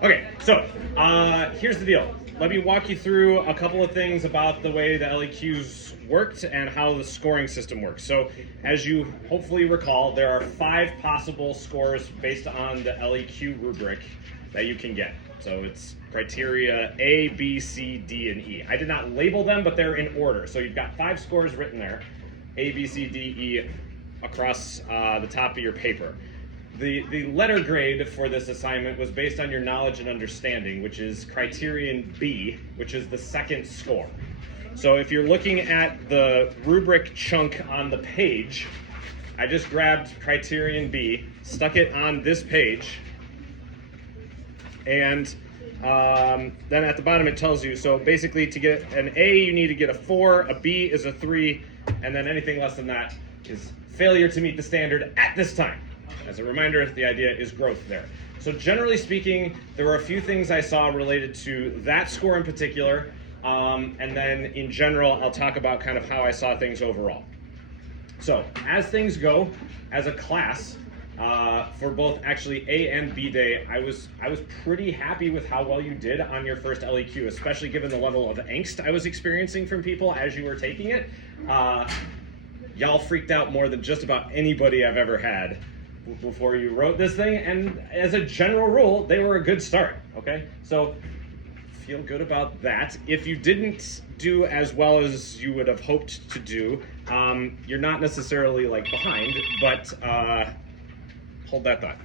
Okay, so here's the deal. Let me walk you through a couple of things about the way the LEQs worked and how the scoring system works. So as you hopefully recall, there are 5 possible scores based on the LEQ rubric that you can get. So it's criteria A, B, C, D, and E. I did not label them, but they're in order. So you've got 5 scores written there, A, B, C, D, E, across the top of your paper. The letter grade for this assignment was based on your knowledge and understanding, which is criterion B, which is the second score. So if you're looking at the rubric chunk on the page, I just grabbed criterion B, stuck it on this page, and then at the bottom it tells you, so basically to get an A, you need to get a 4, a B is a 3, and then anything less than that is failure to meet the standard at this time. As a reminder, the idea is growth there. So generally speaking, there were a few things I saw related to that score in particular, and then in general, I'll talk about kind of how I saw things overall. So as things go, as a class, for both actually A and B day, I was pretty happy with how well you did on your first LEQ, especially given the level of angst I was experiencing from people as you were taking it. Y'all freaked out more than just about anybody I've ever had before you wrote this thing, and as a general rule, they were a good start, okay? So feel good about that. If you didn't do as well as you would have hoped to do, you're not necessarily like behind, but hold that thought.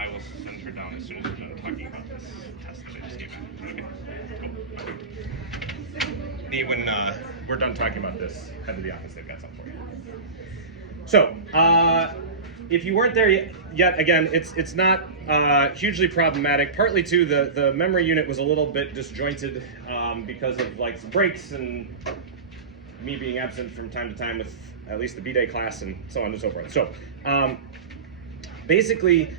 I will send her down as soon as we're done talking about this test that I just gave her. Okay, cool. When we're done talking about this, head to the office, they've got something for you. So, if you weren't there yet, again, it's not hugely problematic. Partly too, the memory unit was a little bit disjointed because of like some breaks and me being absent from time to time with at least the B-Day class and so on and so forth. So, basically,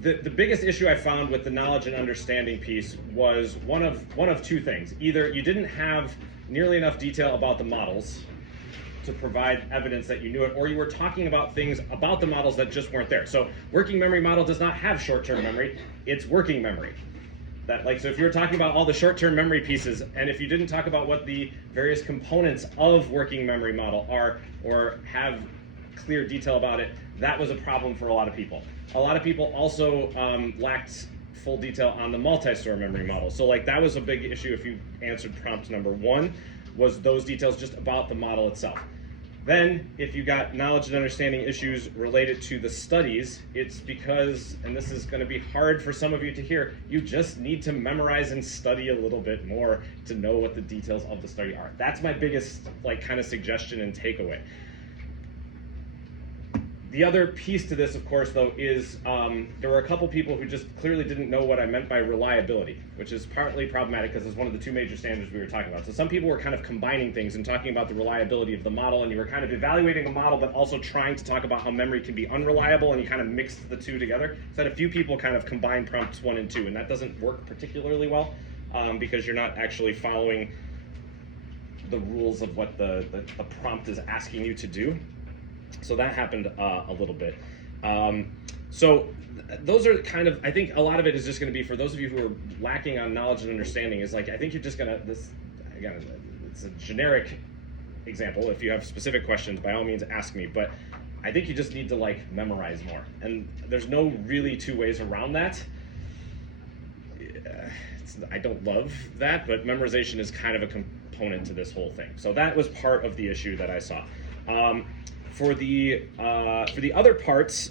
the biggest issue I found with the knowledge and understanding piece was one of 2 things. Either you didn't have nearly enough detail about the models to provide evidence that you knew it, or you were talking about things about the models that just weren't there. So working memory model does not have short-term memory, it's working memory. So if you're talking about all the short-term memory pieces, and if you didn't talk about what the various components of working memory model are, or have clear detail about it, that was a problem for a lot of people. A lot of people also lacked full detail on the multi-store memory model. So like that was a big issue if you answered prompt number 1, was those details just about the model itself. Then if you got knowledge and understanding issues related to the studies, it's because, and this is going to be hard for some of you to hear, you just need to memorize and study a little bit more to know what the details of the study are. That's my biggest like kind of suggestion and takeaway. The other piece to this, of course, though, is there were a couple people who just clearly didn't know what I meant by reliability, which is partly problematic because it's one of the 2 major standards we were talking about. So some people were kind of combining things and talking about the reliability of the model, and you were kind of evaluating a model, but also trying to talk about how memory can be unreliable, and you kind of mixed the 2 together. So that a few people kind of combined prompts 1 and 2, and that doesn't work particularly well because you're not actually following the rules of what the prompt is asking you to do. So that happened a little bit. So those are kind of, I think a lot of it is just going to be for those of you who are lacking on knowledge and understanding is like, I think you're just going to, this, again, it's a generic example. If you have specific questions, by all means ask me, but I think you just need to like memorize more. And there's no really 2 ways around that. I don't love that, but memorization is kind of a component to this whole thing. So that was part of the issue that I saw. For the other parts,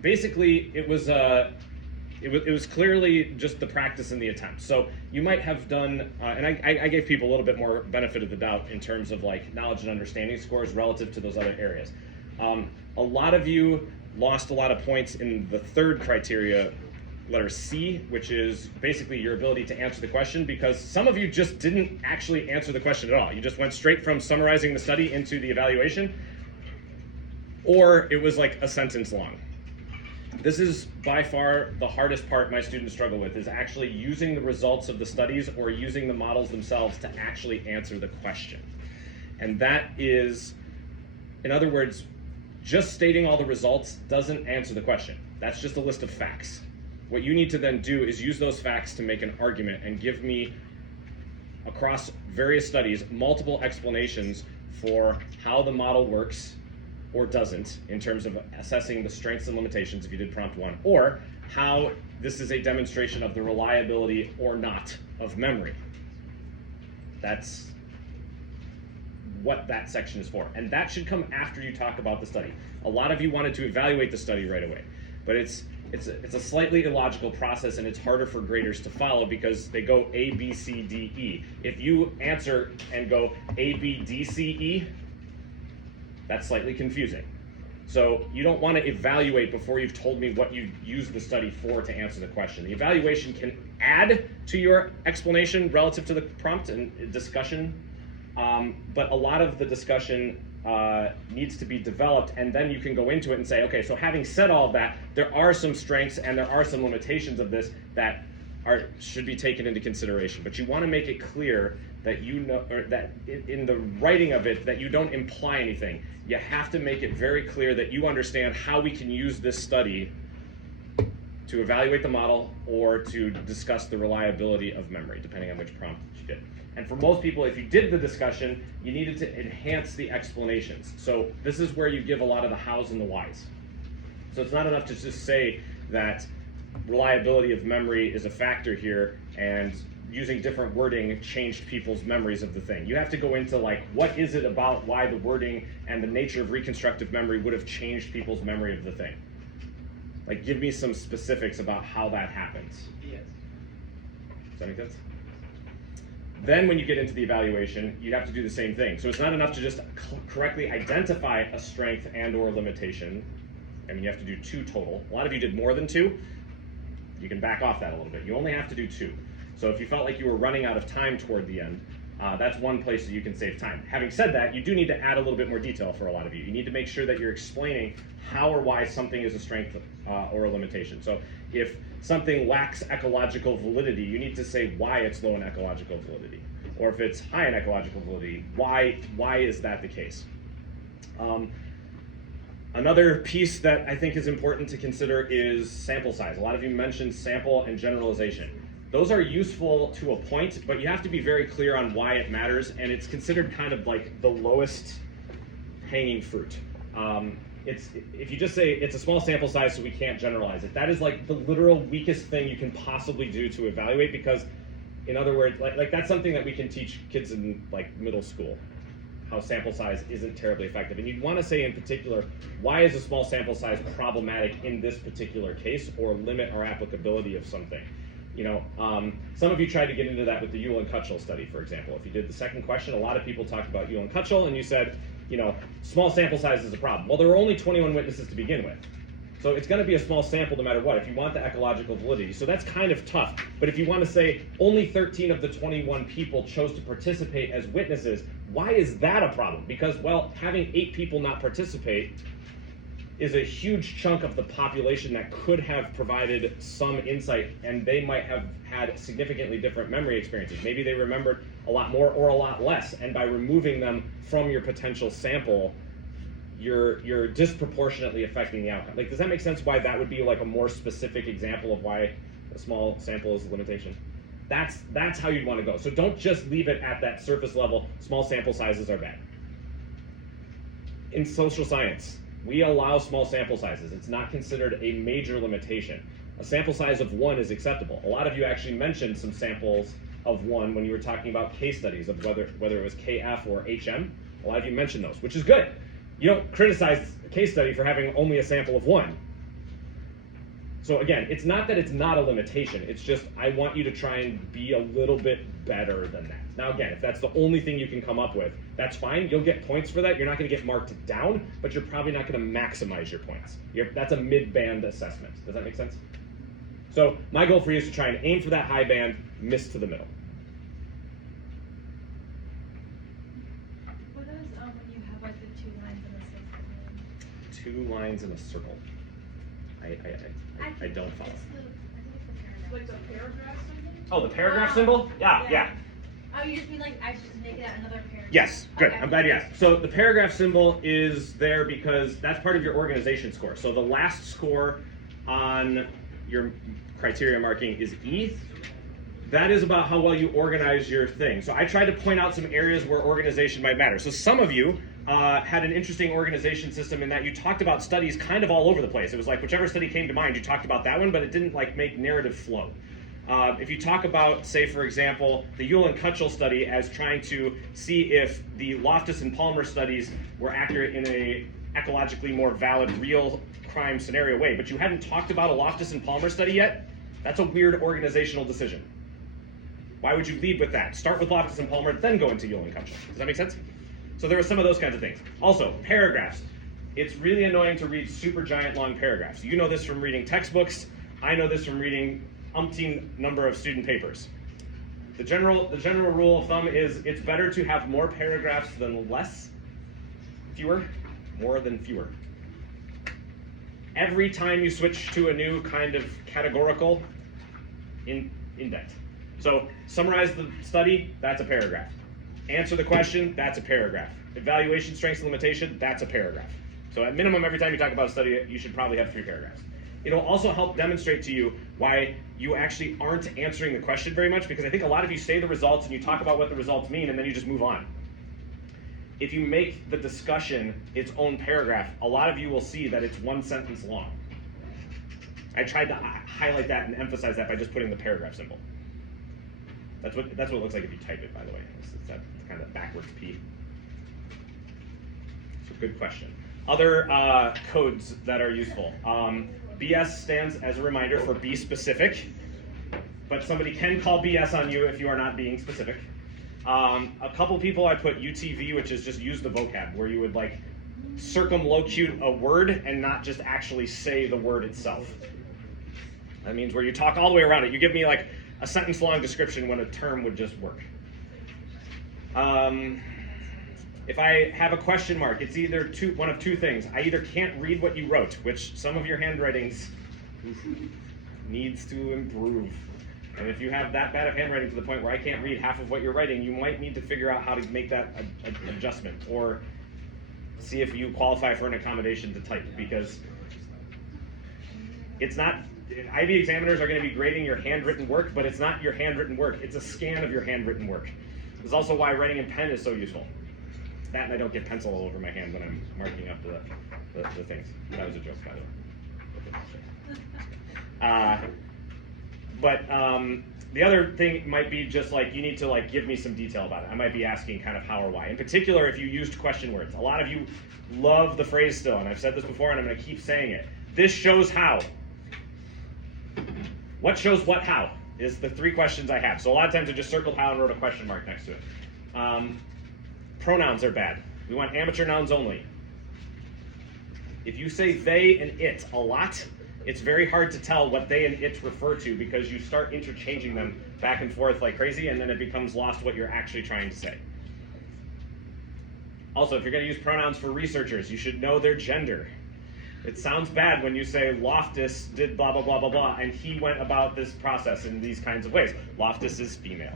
basically it was clearly just the practice and the attempt. So you might have done, and I gave people a little bit more benefit of the doubt in terms of like knowledge and understanding scores relative to those other areas. A lot of you lost a lot of points in the 3rd criteria, letter C, which is basically your ability to answer the question, because some of you just didn't actually answer the question at all. You just went straight from summarizing the study into the evaluation, or it was like a sentence long. This is by far the hardest part my students struggle with, is actually using the results of the studies or using the models themselves to actually answer the question. And that is, in other words, just stating all the results doesn't answer the question. That's just a list of facts. What you need to then do is use those facts to make an argument and give me, across various studies, multiple explanations for how the model works or doesn't in terms of assessing the strengths and limitations if you did prompt 1, or how this is a demonstration of the reliability or not of memory. That's what that section is for. And that should come after you talk about the study. A lot of you wanted to evaluate the study right away, but it's a slightly illogical process, and it's harder for graders to follow because they go A, B, C, D, E. If you answer and go A, B, D, C, E, that's slightly confusing. So you don't want to evaluate before you've told me what you used the study for to answer the question. The evaluation can add to your explanation relative to the prompt and discussion, but a lot of the discussion needs to be developed, and then you can go into it and say, okay, so having said all of that, there are some strengths and there are some limitations of this that should be taken into consideration. But you want to make it clear that you know, or that in the writing of it, that you don't imply anything. You have to make it very clear that you understand how we can use this study to evaluate the model or to discuss the reliability of memory, depending on which prompt you did. And for most people, if you did the discussion, you needed to enhance the explanations. So this is where you give a lot of the hows and the whys. So it's not enough to just say that reliability of memory is a factor here, and using different wording changed people's memories of the thing. You have to go into, like, what is it about why the wording and the nature of reconstructive memory would have changed people's memory of the thing? Like, give me some specifics about how that happens. Yes. Does that make sense? Then when you get into the evaluation, you have to do the same thing. So it's not enough to just correctly identify a strength and or limitation. I mean, you have to do 2 total. A lot of you did more than 2. You can back off that a little bit. You only have to do 2. So if you felt like you were running out of time toward the end, that's one place that you can save time. Having said that, you do need to add a little bit more detail for a lot of you. You need to make sure that you're explaining how or why something is a strength or a limitation. So if something lacks ecological validity, you need to say why it's low in ecological validity. Or if it's high in ecological validity, why is that the case? Another piece that I think is important to consider is sample size. A lot of you mentioned sample and generalization. Those are useful to a point, but you have to be very clear on why it matters, and it's considered kind of like the lowest hanging fruit. If you just say it's a small sample size so we can't generalize it, that is like the literal weakest thing you can possibly do to evaluate, because in other words, like that's something that we can teach kids in like middle school, how sample size isn't terribly effective. And you'd want to say in particular, why is a small sample size problematic in this particular case, or limit our applicability of something? You know, some of you tried to get into that with the Ewell and Cutchell study, for example. If you did the second question, a lot of people talked about Ewell and Cutchell, and you said, you know, small sample size is a problem. Well, there were only 21 witnesses to begin with. So it's going to be a small sample no matter what if you want the ecological validity. So that's kind of tough. But if you want to say only 13 of the 21 people chose to participate as witnesses, why is that a problem? Because, well, having 8 people not participate is a huge chunk of the population that could have provided some insight, and they might have had significantly different memory experiences. Maybe they remembered a lot more or a lot less, and by removing them from your potential sample, you're disproportionately affecting the outcome. Like, does that make sense why that would be like a more specific example of why a small sample is a limitation? That's how you'd want to go. So don't just leave it at that surface level, small sample sizes are bad. In social science, we allow small sample sizes. It's not considered a major limitation. A sample size of 1 is acceptable. A lot of you actually mentioned some samples of 1 when you were talking about case studies of whether it was KF or HM. A lot of you mentioned those, which is good. You don't criticize a case study for having only a sample of 1. So again, it's not that it's not a limitation, it's just I want you to try and be a little bit better than that. Now again, if that's the only thing you can come up with, that's fine, you'll get points for that. You're not gonna get marked down, but you're probably not gonna maximize your points. That's a mid-band assessment. Does that make sense? So my goal for you is to try and aim for that high band, miss to the middle. What is when you have like the 2 lines in a circle? 2 lines in a circle. I don't follow. Like the paragraph symbol? Oh, the paragraph symbol? Yeah. Oh, you just mean like I should make it another paragraph? Yes, good. Okay. I'm glad you asked. So the paragraph symbol is there because that's part of your organization score. So the last score on your criteria marking is E. That is about how well you organize your thing. So I tried to point out some areas where organization might matter. So some of you had an interesting organization system in that you talked about studies kind of all over the place. It was like whichever study came to mind, you talked about that one, but it didn't like make narrative flow. If you talk about, say, for example, the Yule and Kutchell study as trying to see if the Loftus and Palmer studies were accurate in a ecologically more valid real crime scenario way, but you hadn't talked about a Loftus and Palmer study yet, that's a weird organizational decision. Why would you lead with that? Start with Loftus and Palmer, then go into Yule and Kutchell. Does that make sense? So there were some of those kinds of things. Also, paragraphs. It's really annoying to read super giant long paragraphs. You know this from reading textbooks. I know this from reading umpteen number of student papers. The general rule of thumb is it's better to have more paragraphs than less, fewer, more than fewer. Every time you switch to a new kind of categorical, indent. So summarize the study, that's a paragraph. Answer the question, that's a paragraph. Evaluation, strengths, and limitation, that's a paragraph. So at minimum, every time you talk about a study, you should probably have 3 paragraphs. It'll also help demonstrate to you why you actually aren't answering the question very much, because I think a lot of you say the results and you talk about what the results mean and then you just move on. If you make the discussion its own paragraph, a lot of you will see that it's 1 sentence long. I tried to highlight that and emphasize that by just putting the paragraph symbol. That's what it looks like if you type it, by the way. It's that kind of backwards P. So good question. Other codes that are useful. BS stands, as a reminder, for be specific, but somebody can call BS on you if you are not being specific. A couple people I put UTV, which is just use the vocab, where you would like circumlocute a word and not just actually say the word itself. That means where you talk all the way around it. You give me like a sentence long description when a term would just work. If I have a question mark, it's either one of two things. I either can't read what you wrote, which some of your handwritings needs to improve. And if you have that bad of handwriting to the point where I can't read half of what you're writing, you might need to figure out how to make that an adjustment, or see if you qualify for an accommodation to type, because it's not, IB examiners are going to be grading your handwritten work, but it's not your handwritten work. It's a scan of your handwritten work. This is also why writing in pen is so useful. That, and I don't get pencil all over my hand when I'm marking up the things. That was a joke, by the way. The other thing might be just like, you need to like give me some detail about it. I might be asking kind of how or why. In particular, if you used question words. A lot of you love the phrase still, and I've said this before and I'm going to keep saying it. This shows how. What shows what how is the 3 questions I have. So a lot of times I just circled how and wrote a question mark next to it. Pronouns are bad. We want amateur nouns only. If you say they and it a lot, it's very hard to tell what they and it refer to, because you start interchanging them back and forth like crazy, and then it becomes lost what you're actually trying to say. Also, if you're going to use pronouns for researchers, you should know their gender. It sounds bad when you say Loftus did blah, blah, blah, blah, blah, and he went about this process in these kinds of ways. Loftus is female.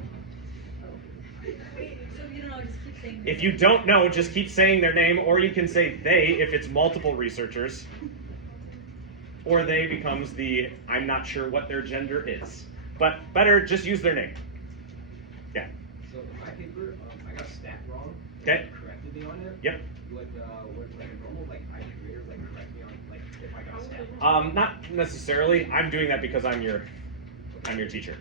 If you don't know, just keep saying their name, or you can say they if it's multiple researchers, or they becomes the I'm not sure what their gender is. But better, just use their name. Yeah. So in my paper, I got stat wrong. Okay. Corrected me on it. Yep. Would like a normal like IB grader like correct me on like if I got stat wrong? Not necessarily. I'm doing that because I'm your teacher.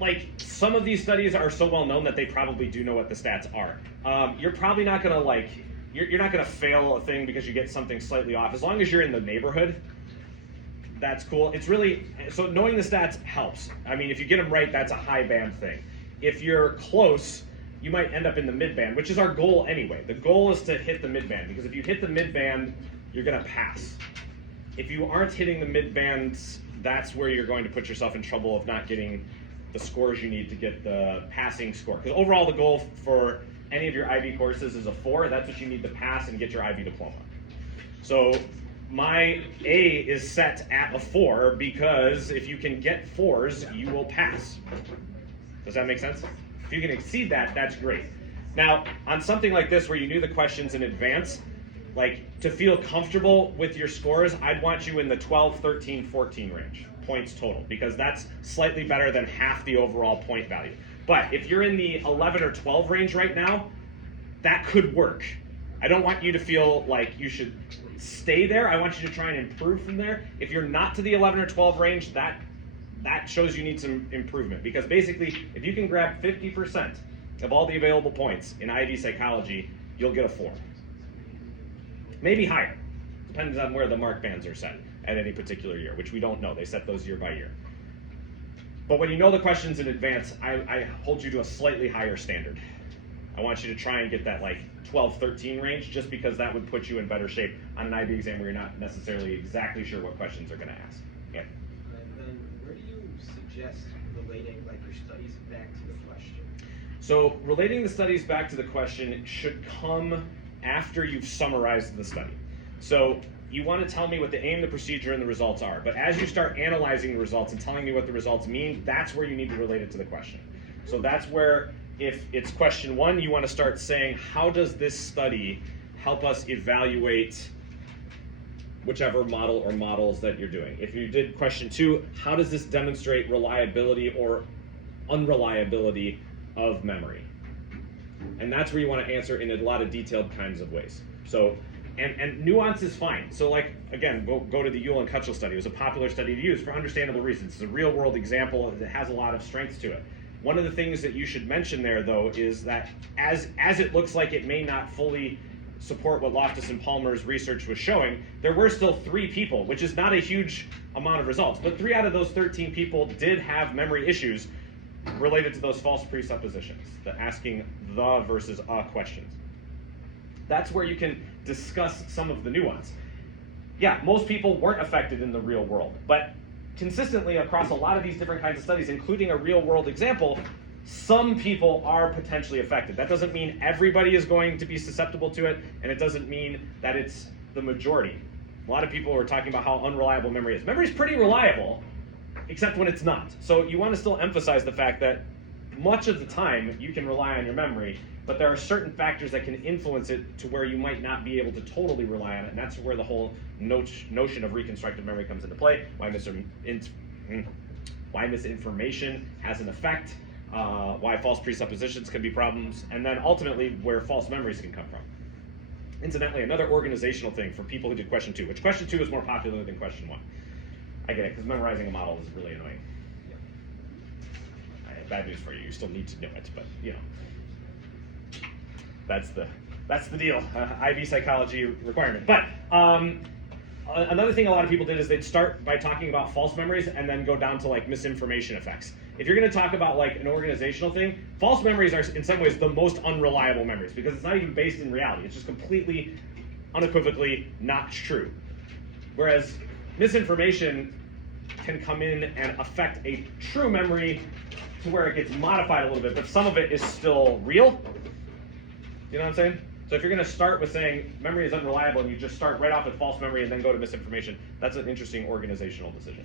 Like, some of these studies are so well known that they probably do know what the stats are. You're probably not gonna like, you're not gonna fail a thing because you get something slightly off. As long as you're in the neighborhood, that's cool. It's really, so knowing the stats helps. I mean, if you get them right, that's a high band thing. If you're close, you might end up in the mid band, which is our goal anyway. The goal is to hit the mid band, because if you hit the mid band, you're gonna pass. If you aren't hitting the mid bands, that's where you're going to put yourself in trouble of not getting the scores you need to get the passing score. Because overall, the goal for any of your IB courses is a 4. That's what you need to pass and get your IB diploma. So my A is set at a 4 because if you can get 4s, you will pass. Does that make sense? If you can exceed that, that's great. Now, on something like this where you knew the questions in advance, like to feel comfortable with your scores, I'd want you in the 12, 13, 14 range, points total, because that's slightly better than half the overall point value. But if you're in the 11 or 12 range right now, that could work. I don't want you to feel like you should stay there. I want you to try and improve from there. If you're not to the 11 or 12 range, that shows you need some improvement, because basically if you can grab 50% of all the available points in IV psychology, you'll get a 4. Maybe higher, depends on where the mark bands are set at any particular year, which we don't know. They set those year by year. But when you know the questions in advance, I hold you to a slightly higher standard. I want you to try and get that like 12, 13 range, just because that would put you in better shape on an IB exam where you're not necessarily exactly sure what questions are going to ask. Yeah. And then where do you suggest relating like your studies back to the question? So relating the studies back to the question should come after you've summarized the study. So you want to tell me what the aim, the procedure, and the results are. But as you start analyzing the results and telling me what the results mean, that's where you need to relate it to the question. So that's where, if it's question 1, you want to start saying, how does this study help us evaluate whichever model or models that you're doing? If you did question 2, how does this demonstrate reliability or unreliability of memory? And that's where you want to answer in a lot of detailed kinds of ways. So, and nuance is fine. So like, again, go to the Yule and Kutchell study. It was a popular study to use for understandable reasons. It's a real world example that has a lot of strengths to it. One of the things that you should mention there, though, is that as it looks like it may not fully support what Loftus and Palmer's research was showing, there were still 3 people, which is not a huge amount of results, but 3 out of those 13 people did have memory issues related to those false presuppositions, the asking the versus a questions. That's where you can discuss some of the nuance. Yeah, most people weren't affected in the real world, but consistently across a lot of these different kinds of studies, including a real world example, some people are potentially affected. That doesn't mean everybody is going to be susceptible to it, and it doesn't mean that it's the majority. A lot of people are talking about how unreliable memory is. Memory is pretty reliable, except when it's not. So you want to still emphasize the fact that much of the time you can rely on your memory, but there are certain factors that can influence it to where you might not be able to totally rely on it, and that's where the whole notion of reconstructive memory comes into play, why misinformation has an effect, why false presuppositions can be problems, and then ultimately where false memories can come from. Incidentally, another organizational thing for people who did question 2, which question 2 is more popular than question 1. I get it, because memorizing a model is really annoying. I have bad news for you. You still need to know it, but you know, that's the deal. IB psychology requirement. But another thing a lot of people did is they'd start by talking about false memories and then go down to like misinformation effects. If you're going to talk about like an organizational thing, false memories are in some ways the most unreliable memories, because it's not even based in reality. It's just completely, unequivocally not true. Whereas misinformation can come in and affect a true memory to where it gets modified a little bit, but some of it is still real. You know what I'm saying? So if you're going to start with saying memory is unreliable and you just start right off with false memory and then go to misinformation, that's an interesting organizational decision.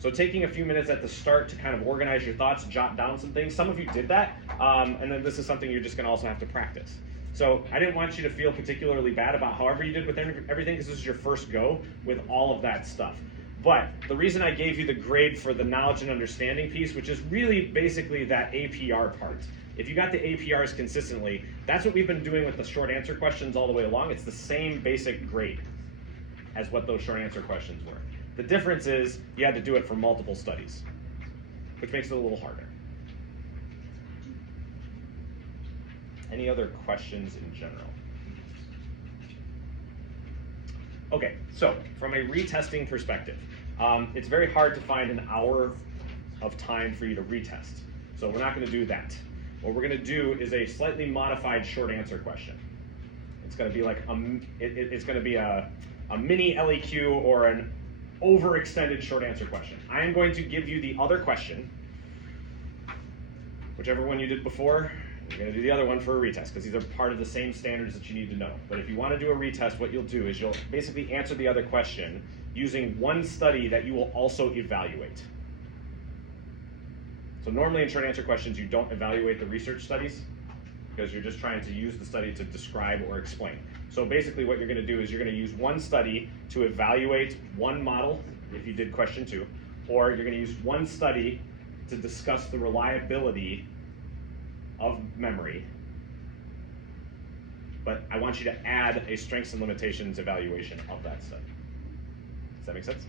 So taking a few minutes at the start to kind of organize your thoughts, jot down some things. Some of you did that, and then this is something you're just going to also have to practice. So I didn't want you to feel particularly bad about however you did with everything, because this is your first go with all of that stuff. But the reason I gave you the grade for the knowledge and understanding piece, which is really basically that APR part. If you got the APRs consistently, that's what we've been doing with the short answer questions all the way along. It's the same basic grade as what those short answer questions were. The difference is you had to do it for multiple studies, which makes it a little harder. Any other questions in general? Okay, so from a retesting perspective, it's very hard to find an hour of time for you to retest. So we're not going to do that. What we're going to do is a slightly modified short answer question. It's going to be like it's going to be a mini LEQ or an overextended short answer question. I am going to give you the other question, whichever one you did before, We're going to do the other one for a retest because these are part of the same standards that you need to know. But if you want to do a retest, what you'll do is you'll basically answer the other question using one study that you will also evaluate. So normally in short answer questions, you don't evaluate the research studies because you're just trying to use the study to describe or explain. So basically what you're going to do is you're going to use one study to evaluate one model, if you did question 2, or you're going to use one study to discuss the reliability of memory. But I want you to add a strengths and limitations evaluation of that study. Does that make sense?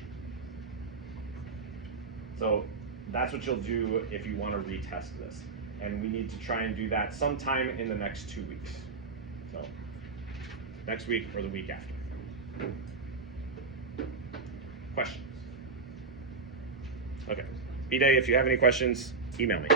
So that's what you'll do if you want to retest this. And we need to try and do that sometime in the next 2 weeks. So next week or the week after. Questions? Okay. B-Day, if you have any questions, email me.